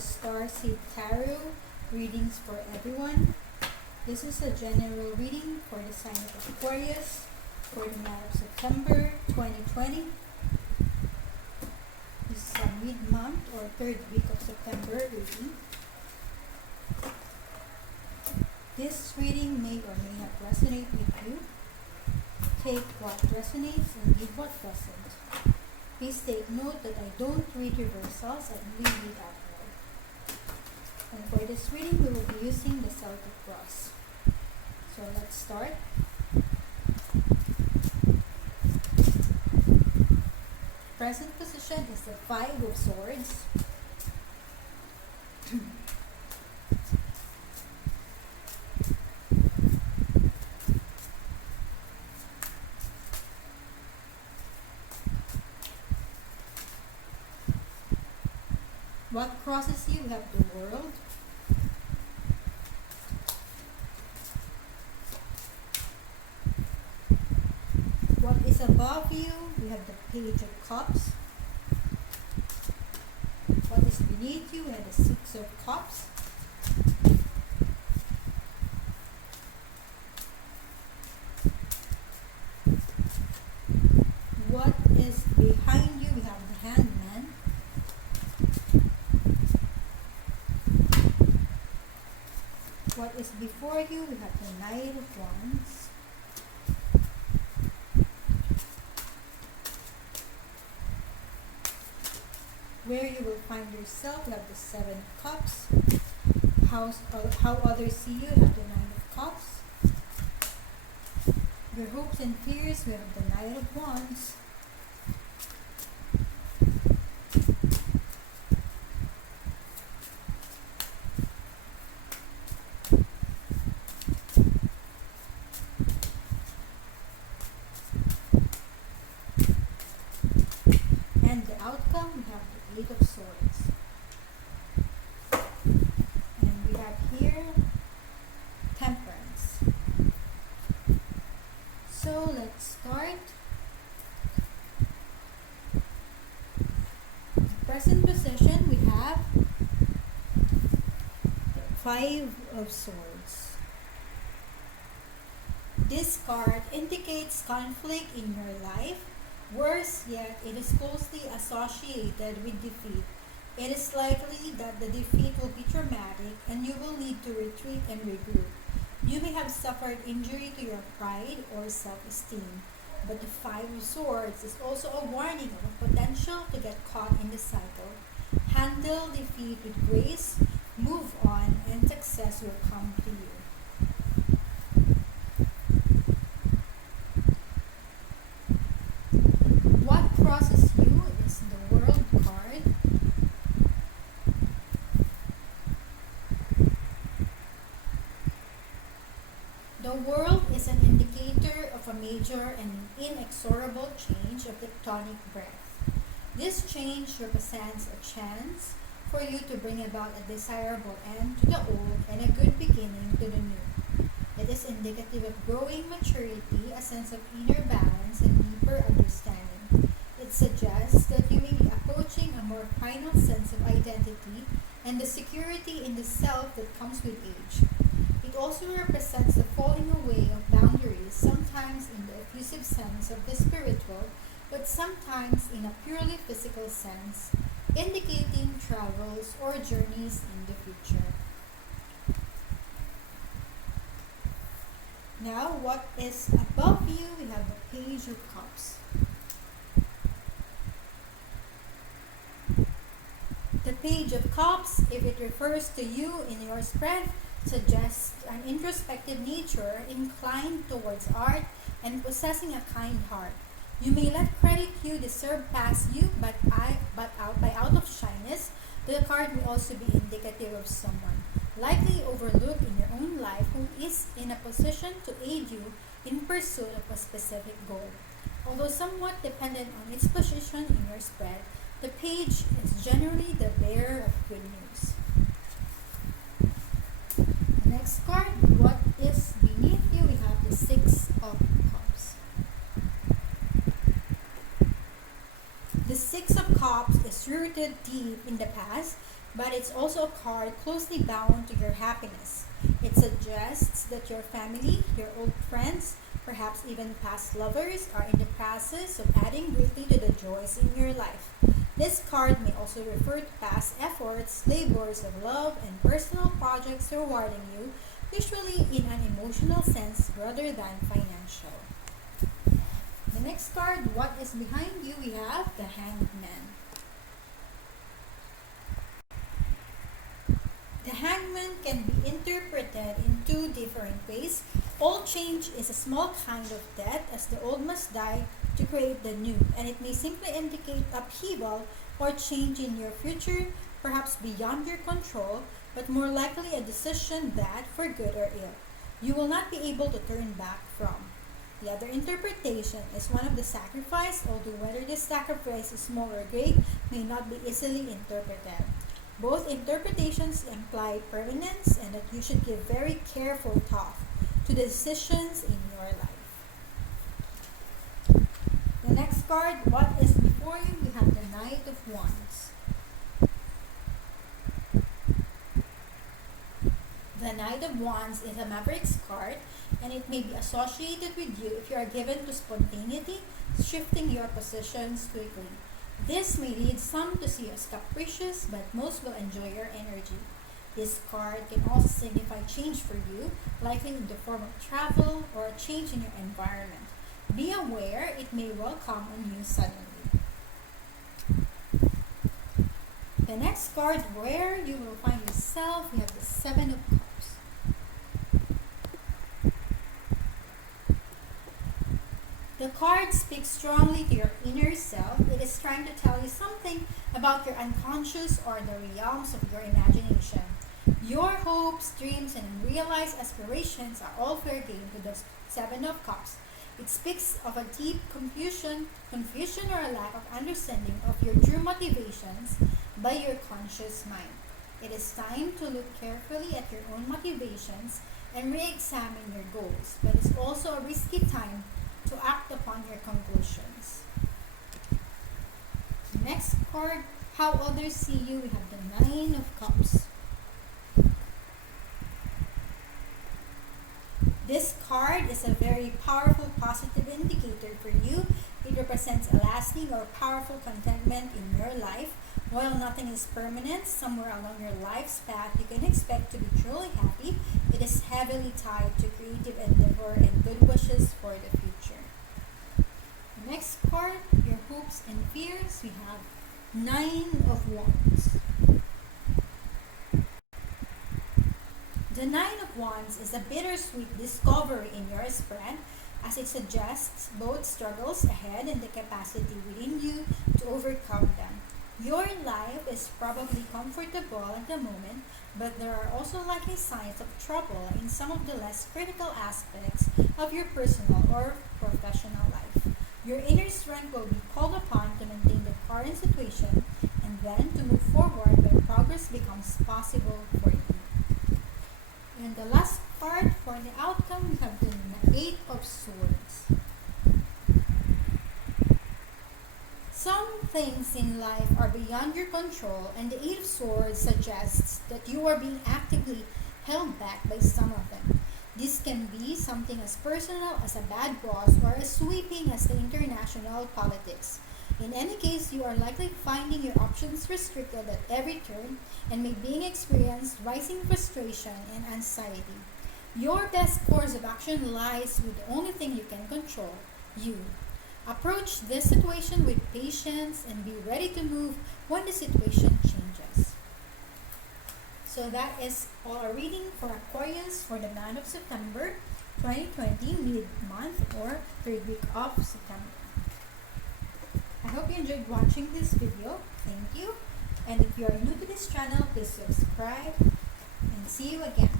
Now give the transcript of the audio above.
Starseed Tarot readings for everyone. This is a general reading for the sign of Aquarius for the month of September 2020. This is a mid-month or third week of September reading. This reading may or may not resonate with you. Take what resonates and leave what doesn't. Please take note that I don't read reversals, I only read out loud. And for this reading, we will be using the Celtic Cross. So let's start. Present position is the Five of Swords. What crosses you? We have the World. What is above you? We have the Page of Cups. What is beneath you? We have the Six of Cups. What is behind you? We have the Hangman. What is before you? We have the Knight of Wands. Where you will find yourself, we have the Seven of Cups. How others see you, we have the Nine of Cups. Your hopes and fears, we have the Knight of Wands. And the outcome, we have the Eight of Swords. And we have here Temperance. So let's start. In present position, we have Five of Swords. This card indicates conflict in your life. Worse yet, it is closely associated with defeat. It is likely that the defeat will be traumatic and you will need to retreat and regroup. You may have suffered injury to your pride or self-esteem, but the Five of Swords is also a warning of a potential to get caught in the cycle. Handle defeat with grace, move on, and success will come to you. What crosses you is the World card. The World is an indicator of a major and inexorable change of tectonic breadth. This change represents a chance for you to bring about a desirable end to the old and a good beginning to the new. It is indicative of growing maturity, a sense of inner balance, and deeper understanding. It suggests that you may be approaching a more final sense of identity and the security in the self that comes with age. It also represents the falling away of boundaries, sometimes in the effusive sense of the spiritual, but sometimes in a purely physical sense, indicating travels or journeys in the future. Now, what is above you? We have the Page of Cups. The Page of Cups, if it refers to you in your spread, suggests an introspective nature inclined towards art and possessing a kind heart. You may let credit you deserve pass you, but out of shyness, the card may also be indicative of someone likely overlooked in your own life who is in a position to aid you in pursuit of a specific goal. Although somewhat dependent on its position in your spread, the page is generally the bearer of good news. The next card, what is beneath you? We have the Six of Cups. The Six of Cups is rooted deep in the past but it's also a card closely bound to your happiness. It suggests that your family, your old friends, perhaps even past lovers, are in the process of adding greatly to the joys in your life. This card may also refer to past efforts, labors of love, and personal projects rewarding you, usually in an emotional sense rather than financial. The next card, what is behind you? We have the Hanged Man. The hangman can be interpreted in two different ways. All change is a small kind of death, as the old must die to create the new, and it may simply indicate upheaval or change in your future, perhaps beyond your control, but more likely a decision that, for good or ill, you will not be able to turn back from. The other interpretation is one of the sacrifice, although whether this sacrifice is small or great may not be easily interpreted. Both interpretations imply permanence and that you should give very careful thought to the decisions in your life. The next card, what is before you? We have the Knight of Wands. The Knight of Wands is a Maverick's card, and it may be associated with you if you are given to spontaneity, shifting your positions quickly. This may lead some to see you as capricious, but most will enjoy your energy. This card can also signify change for you, likely in the form of travel or a change in your environment. Be aware, it may well come on you suddenly. The next card, where you will find yourself, we have the Seven of Cups. The card speaks strongly to your inner self. It is trying to tell you something about your unconscious or the realms of your imagination. Your hopes, dreams, and unrealized aspirations are all fair game to the Seven of Cups. It speaks of a deep confusion or a lack of understanding of your true motivations by your conscious mind. It is time to look carefully at your own motivations and re-examine your goals, but it's also a risky time to act upon your conclusions. Next card, how others see you. We have the Nine of Cups. This card is a very powerful positive indicator for you. It represents a lasting or powerful contentment in your life. While nothing is permanent, somewhere along your life's path you can expect to be truly happy. It is heavily tied to creative endeavor and good wishes for the future. Next card, your hopes and fears. We have Nine of Wands. The Nine of Wands is a bittersweet discovery in your spread, as it suggests both struggles ahead and the capacity within you to overcome them. Your life is probably comfortable at the moment, but there are also likely signs of trouble in some of the less critical aspects of your personal or professional life. Your inner strength will be called upon to maintain the current situation and then to move forward when progress becomes possible for you. And the last card for the outcome, we have the Eight of Swords. Some things in life are beyond your control, and the Eight of Swords suggests that you are being actively held back by some of them. This can be something as personal as a bad boss or as sweeping as the international politics. In any case, you are likely finding your options restricted at every turn and may being experienced rising frustration and anxiety. Your best course of action lies with the only thing you can control, you. Approach this situation with patience and be ready to move when the situation changes. So that is all our reading for Aquarius for the month of September 2020, mid-month or third week of September. I hope you enjoyed watching this video. Thank you. And if you are new to this channel, please subscribe and see you again.